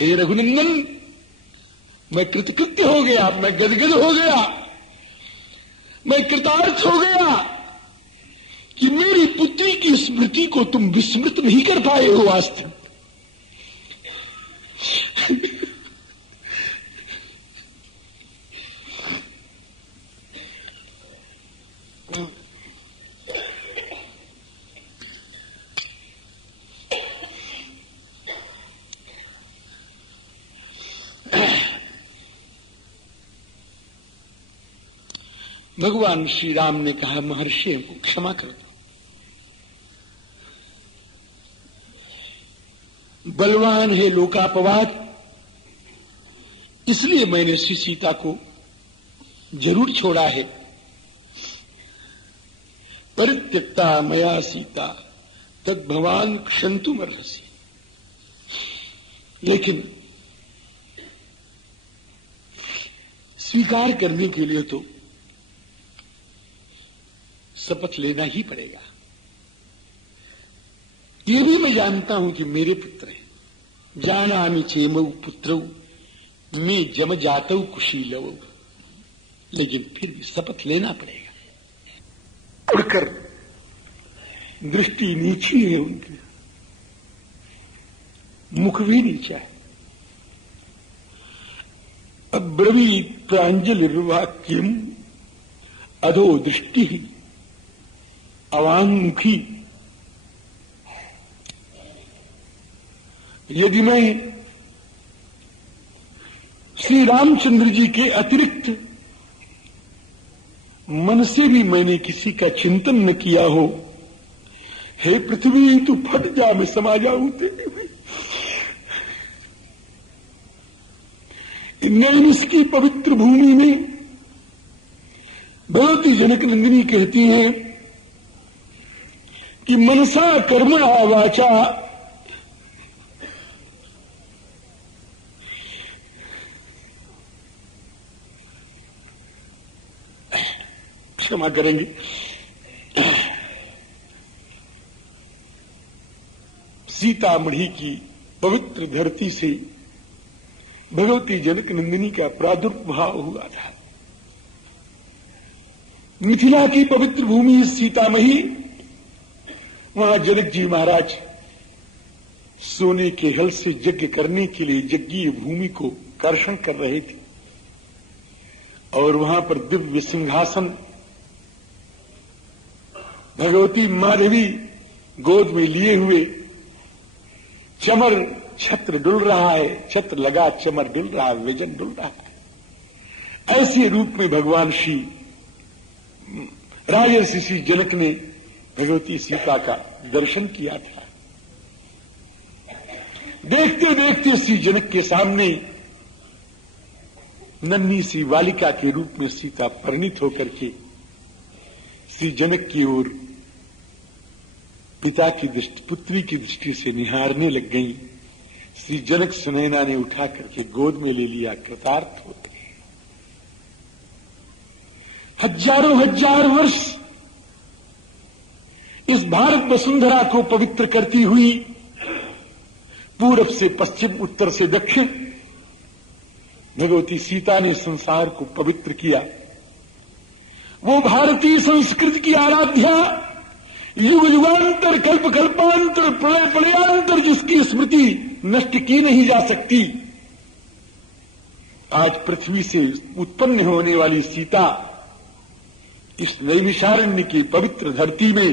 हे रघुनंदन, मैं कृतकृत्य हो गया, मैं गदगद हो गया, मैं कृतार्थ हो गया कि मेरी पुत्री की स्मृति को तुम विस्मृत नहीं कर पाए हो आज तक। भगवान श्री राम ने कहा, महर्षि को क्षमा कर दो, बलवान है लोकापवाद, इसलिए मैंने श्री सीता को जरूर छोड़ा है। परित्यक्ता मया सीता तद भवान क्षंतुमर्हसि। लेकिन स्वीकार करने के लिए तो शपथ लेना ही पड़ेगा। ये भी मैं जानता हूं कि मेरे पुत्र हैं। जानामि चेमौ पुत्रौ मैं जम जातौ कुशीलवौ। लेकिन फिर भी शपथ लेना पड़ेगा। उड़कर दृष्टि नीची है उनकी, मुख भी नीचा है। अब्रवीत प्रांजलिर्वाक्यम अधो दृष्टि अवांमुखी। यदि मैं श्री रामचंद्र जी के अतिरिक्त मन से भी मैंने किसी का चिंतन न किया हो, हे पृथ्वी तू फट जा, मैं समा जाऊं तेरे में। नैमिष की पवित्र भूमि में भगवती जनक नंदिनी कहती हैं कि मनसा कर्मणा वाचा क्षमा करेंगे, सीतामढ़ी की पवित्र धरती से भगवती जनक नंदिनी का प्रादुर्भाव हुआ था। मिथिला की पवित्र भूमि सीतामढ़ी, वहां जनक जी महाराज सोने के हल से यज्ञ करने के लिए यज्ञीय भूमि को कर्षण कर रहे थे और वहां पर दिव्य सिंहासन भगवती माधवी गोद में लिए हुए, चमर छत्र डुल रहा है, छत्र लगा चमर डुल रहा है, व्यजन डुल रहा है। ऐसे रूप में भगवान श्री राजर्षि श्री जनक ने भगवती सीता का दर्शन किया था। देखते देखते श्री जनक के सामने नन्ही सी बालिका के रूप में सीता परिणित होकर के श्री जनक की ओर पिता की दृष्टि, पुत्री की दृष्टि से निहारने लग गई। श्री जनक सुनैना ने उठा करके गोद में ले लिया, कृतार्थ हो गए। हजारों हजार वर्ष इस भारत वसुंधरा को पवित्र करती हुई पूरब से पश्चिम, उत्तर से दक्षिण भगवती सीता ने संसार को पवित्र किया। वो भारतीय संस्कृति की आराध्या, युग युगांतर कल्प कल्पांतर प्रलय प्रलयांतर जिसकी स्मृति नष्ट की नहीं जा सकती, आज पृथ्वी से उत्पन्न होने वाली सीता इस नैमिषारण्य की पवित्र धरती में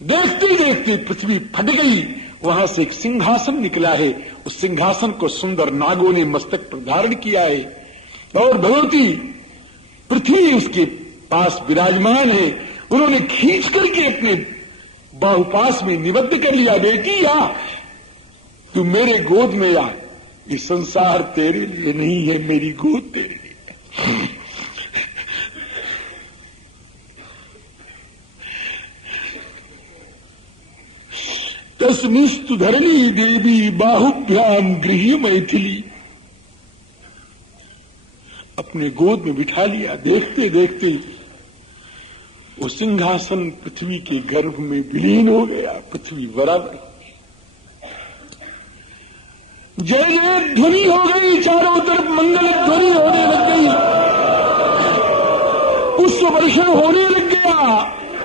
देखते देखते पृथ्वी फट गई। वहां से एक सिंहासन निकला है, उस सिंहासन को सुंदर नागों ने मस्तक पर धारण किया है और भगवती पृथ्वी उसके पास विराजमान है। उन्होंने खींच करके अपने बाहुपास में निबद्ध कर लिया। बेटी आ, तू मेरे गोद में आ, ये संसार तेरे लिए नहीं है, मेरी गोद तेरे लिए। तस्मिस्तु धरणी देवी बाहुभ्याम गृह्य मैथिली। अपने गोद में बिठा लिया। देखते देखते वो सिंहासन पृथ्वी के गर्भ में विलीन हो गया, पृथ्वी बराबर। जय जय ध्वनि हो गई, चारों तरफ मंगल ध्वनि होने लग गई, पुष्प वर्षण होने लग गया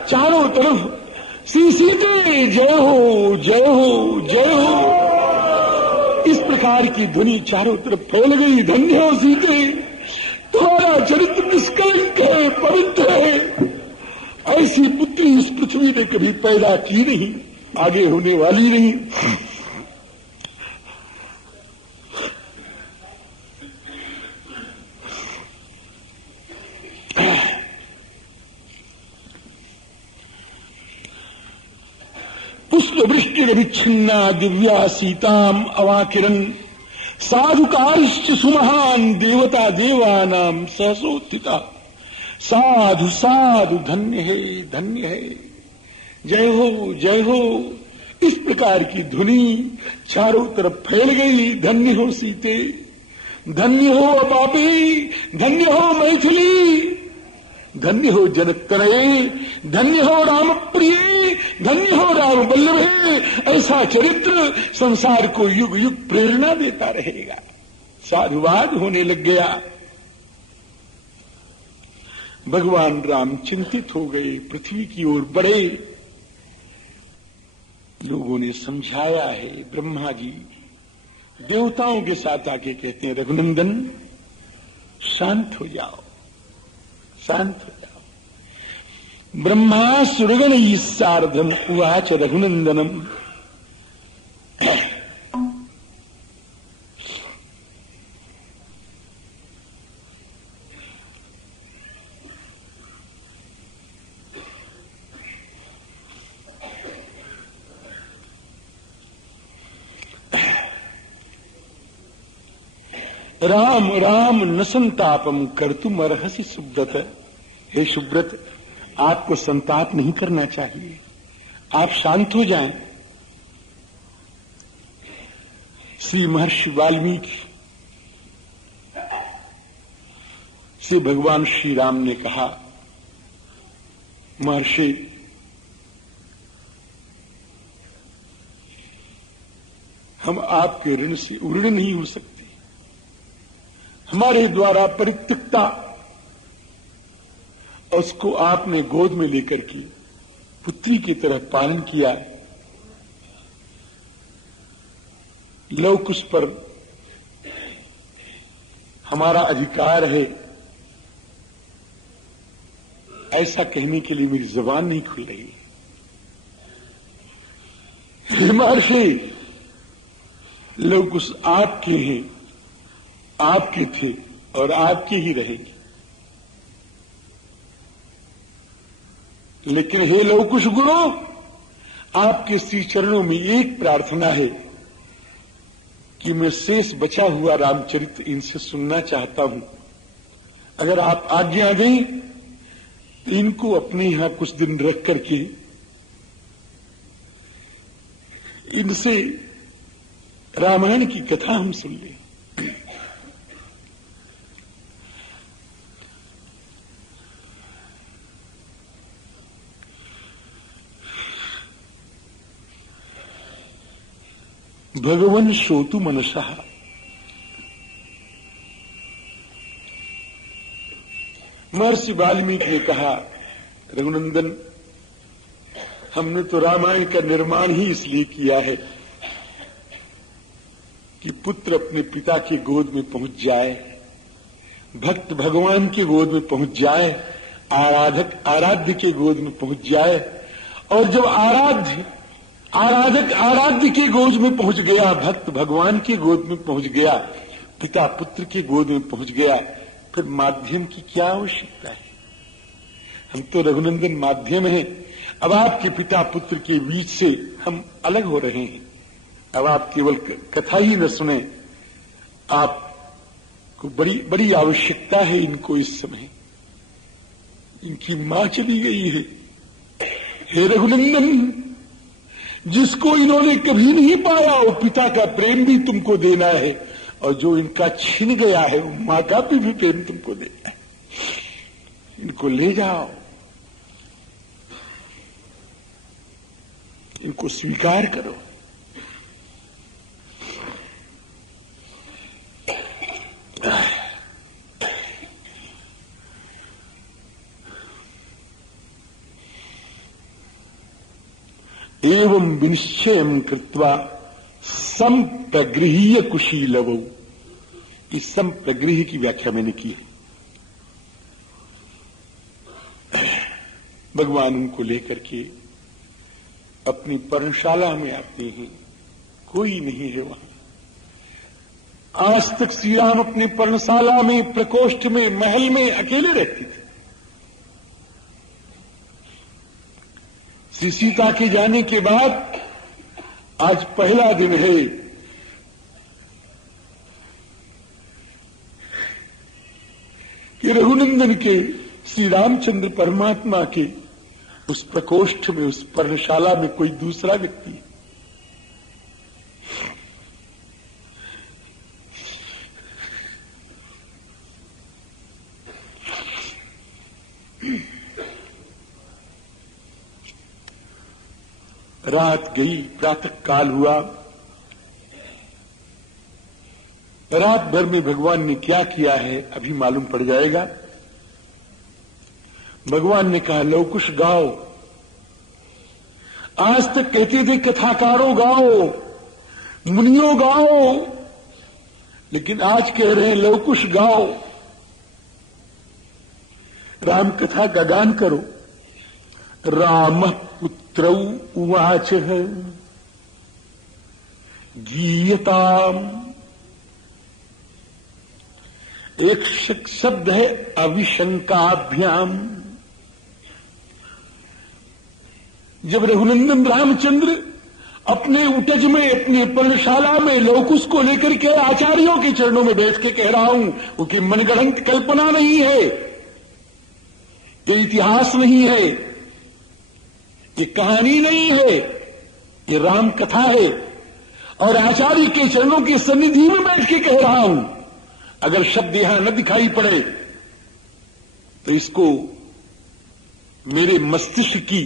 चारों तरफ। श्री सीते जय हो जय हो जय हो, इस प्रकार की ध्वनि चारों तरफ फैल गई। धन्य हो सीते, तुम्हारा चरित्र निष्कलंक है, पवित्र है, ऐसी पुत्री इस पृथ्वी ने कभी पैदा की नहीं, आगे होने वाली नहीं। पुष्प वृष्टिरभिच्छिन्ना दिव्या सीताम अवाकिरन, साधुकारिश्च सुमहान देवता देवानाम सहसोत्थिता। साधु साधु धन्य है धन्य है, जय हो जय हो। इस प्रकार की ध्वनि चारों तरफ फैल गई। धन्य हो सीते, धन्य हो अपापी, धन्य हो मैथिली, धन्य हो जनकतनये, धन्य हो राम प्रिय, धन्य हो राम वल्लभे। ऐसा चरित्र संसार को युग युग प्रेरणा देता रहेगा। साधुवाद होने लग गया। भगवान राम चिंतित हो गए, पृथ्वी की ओर बढ़े। लोगों ने समझाया है, ब्रह्मा जी देवताओं के साथ आके कहते हैं, रघुनंदन शांत हो जाओ, शांत हो जाओ। ब्रह्मा सुरगण सार्धम उवाच रघुनंदनम, राम राम न संतापम कर्तुम अर्हसि सुब्रत। हे सुब्रत, आपको संताप नहीं करना चाहिए, आप शांत हो जाएं। श्री महर्षि वाल्मीकि से भगवान श्री राम ने कहा, महर्षि हम आपके ऋण से उऋण नहीं हो सकते, हमारे द्वारा परित्यक्ता उसको आपने गोद में लेकर के पुत्री की तरह पालन किया। लवकुश पर हमारा अधिकार है, ऐसा कहने के लिए मेरी जुबान नहीं खुल रही। महर्षि, लवकुश आपके हैं, आपके थे और आपके ही रहेंगे। लेकिन हे लवकुश गुरु, आपके श्री चरणों में एक प्रार्थना है कि मैं शेष बचा हुआ रामचरित्र इनसे सुनना चाहता हूं। अगर आप आज्ञा दें तो इनको अपने यहां कुछ दिन रख करके इनसे रामायण की कथा हम सुन लें। भगवन श्रोतु मनसः, महर्षि वाल्मीकि ने कहा, रघुनंदन हमने तो रामायण का निर्माण ही इसलिए किया है कि पुत्र अपने पिता की गोद में पहुंच जाए, भक्त भगवान की गोद में पहुंच जाए, आराधक आराध्य की गोद में पहुंच जाए। और जब आराधक आराध्य की गोद में पहुंच गया, भक्त भगवान की गोद में पहुंच गया, पिता पुत्र की गोद में पहुंच गया, फिर माध्यम की क्या आवश्यकता है। हम तो रघुनंदन माध्यम हैं। अब आपके पिता पुत्र के बीच से हम अलग हो रहे हैं। अब आप केवल कथा ही न सुने, आपको बड़ी बड़ी आवश्यकता है इनको इस समय। इनकी मां चली गई है। हे रघुनंदन, जिसको इन्होंने कभी नहीं पाया वो पिता का प्रेम भी तुमको देना है, और जो इनका छीन गया है वो मां का भी प्रेम तुमको देना है। इनको ले जाओ, इनको स्वीकार करो। एवं विनिश्चयं कृत्वा संप्रगृह्य कुशीलवौ। इस संप्रगृह की व्याख्या मैंने की है। भगवान उनको लेकर के अपनी पर्णशाला में आते हैं, कोई नहीं है वहां। आज तक श्री राम अपनी पर्णशाला में, प्रकोष्ठ में, महल में अकेले रहते थे। श्री सीता के जाने के बाद आज पहला दिन है कि रघुनंदन के, श्री रामचंद्र परमात्मा के उस प्रकोष्ठ में, उस पर्णशाला में कोई दूसरा व्यक्ति है। रात गई, प्रातः काल हुआ। रात भर में भगवान ने क्या किया है अभी मालूम पड़ जाएगा। भगवान ने कहा लवकुश गाओ। आज तक कहते थे कथाकारों गाओ, मुनियों गाओ, लेकिन आज कह रहे हैं लवकुश गाओ, राम कथा का गान करो। राम पुत्रौ उवाच गीयताम। एक शब्द है अविशंकाभ्याम। जब रघुनंदन रामचंद्र अपने उटज में, अपनी पर्णशाला में लवकुश को लेकर के आचार्यों के चरणों में बैठ के कह रहा हूं, उनकी मनगढ़ंत कल्पना नहीं है, ये इतिहास नहीं है, ये कहानी नहीं है, ये राम कथा है, और आचार्य के चरणों की सन्निधि में बैठ के कह रहा हूं। अगर शब्द यहां न दिखाई पड़े तो इसको मेरे मस्तिष्क की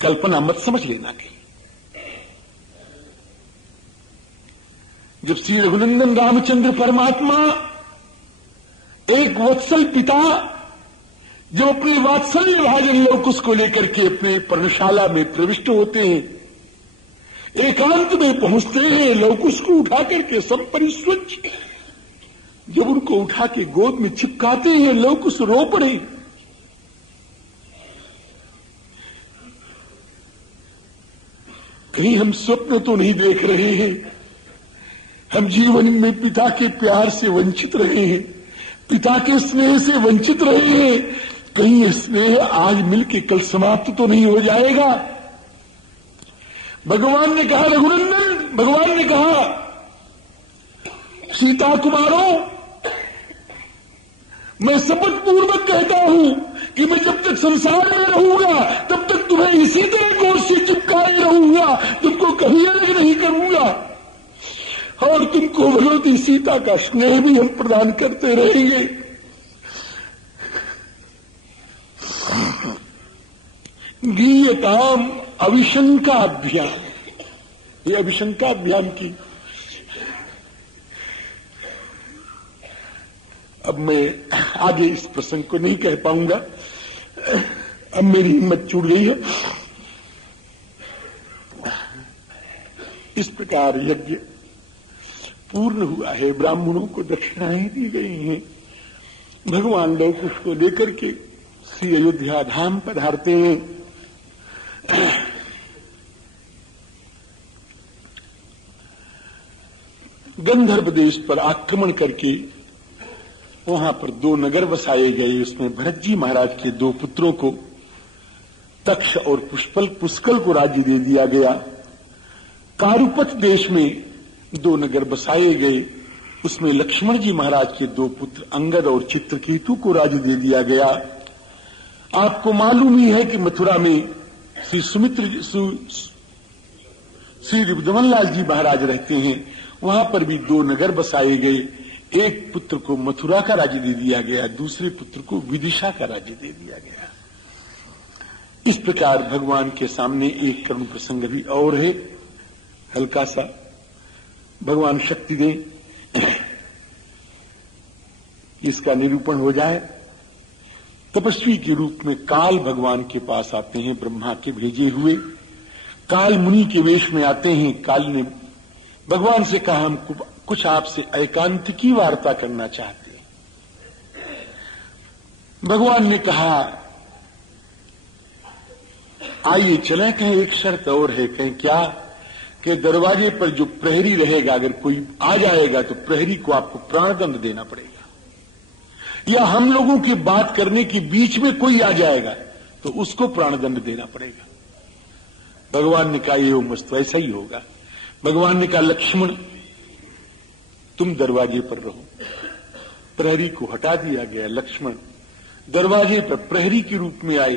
कल्पना मत समझ लेना के। जब श्री रघुनंदन रामचंद्र परमात्मा, एक वत्सल पिता, जब अपने वात्सल्य भाजन लवकुश को लेकर के अपने पर्णशाला में प्रविष्ट होते हैं, एकांत में पहुंचते हैं, लवकुश को उठा करके संपरिस्वच्छ, जब उनको उठा के गोद में चिपकाते हैं, लवकुश रो पड़े। कहीं हम स्वप्न तो नहीं देख रहे हैं, हम जीवन में पिता के प्यार से वंचित रहे हैं, पिता के स्नेह से वंचित रहे हैं। कहीं यह स्नेह आज मिलके कल समाप्त तो नहीं हो जाएगा। भगवान ने कहा रघुनंदन, भगवान ने कहा सीता कुमारों, मैं शपथ पूर्वक कहता हूं कि मैं जब तक संसार में रहूंगा तब तक तुम्हें इसी तरह गोद से चिपकाए रहूंगा, तुमको कहीं अलग नहीं करूंगा, और तुमको भगवती सीता का स्नेह भी हम प्रदान करते रहेंगे। गीयताम अविशंकाभ्याम, ये अविशंकाभ्याम की। अब मैं आगे इस प्रसंग को नहीं कह पाऊंगा, अब मेरी हिम्मत छूट गई है। इस प्रकार यज्ञ पूर्ण हुआ है, ब्राह्मणों को दक्षिणाएं दी गई हैं। भगवान लवकुश को लेकर के श्री अयोध्या धाम पधारते हैं। गंधर्व देश पर आक्रमण करके वहां पर 2 नगर बसाए गए। उसमें भरत जी महाराज के 2 पुत्रों को, तक्ष और पुष्कल को राज्य दे दिया गया। कारुपत देश में 2 नगर बसाए गए। उसमें लक्ष्मण जी महाराज के 2 पुत्र अंगद और चित्रकेतु को राज्य दे दिया गया। आपको मालूम ही है कि मथुरा में श्री रिपुदमन लाल जी महाराज रहते हैं। वहां पर भी 2 नगर बसाए गए। एक पुत्र को मथुरा का राज्य दे दिया गया, दूसरे पुत्र को विदिशा का राज्य दे दिया गया। इस प्रकार भगवान के सामने एक करुण प्रसंग भी और है, हल्का सा। भगवान शक्ति दें इसका निरूपण हो जाए। तपस्वी के रूप में काल भगवान के पास आते हैं, ब्रह्मा के भेजे हुए। काल मुनि के वेश में आते हैं। काल ने भगवान से कहा, हम कुछ आपसे एकांतिकी वार्ता करना चाहते हैं। भगवान ने कहा, आइए चलें। कहें एक शर्त और है। कहें क्या? कि दरवाजे पर जो प्रहरी रहेगा, अगर कोई आ जाएगा तो प्रहरी को आपको प्राणदंड देना पड़ेगा, या हम लोगों की बात करने के बीच में कोई आ जाएगा तो उसको प्राणदंड देना पड़ेगा। भगवान ने कहा, ये हो मस्त, ऐसा ही होगा। भगवान ने कहा, लक्ष्मण तुम दरवाजे पर रहो। प्रहरी को हटा दिया गया। लक्ष्मण दरवाजे पर प्रहरी के रूप में आए।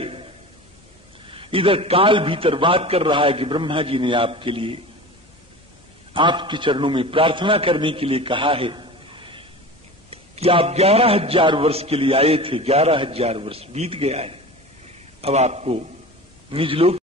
इधर काल भीतर बात कर रहा है कि ब्रह्मा जी ने आपके लिए, आपके चरणों में प्रार्थना करने के लिए कहा है कि आप 11,000 वर्ष के लिए आए थे, 11,000 वर्ष बीत गया है, अब आपको निज लोक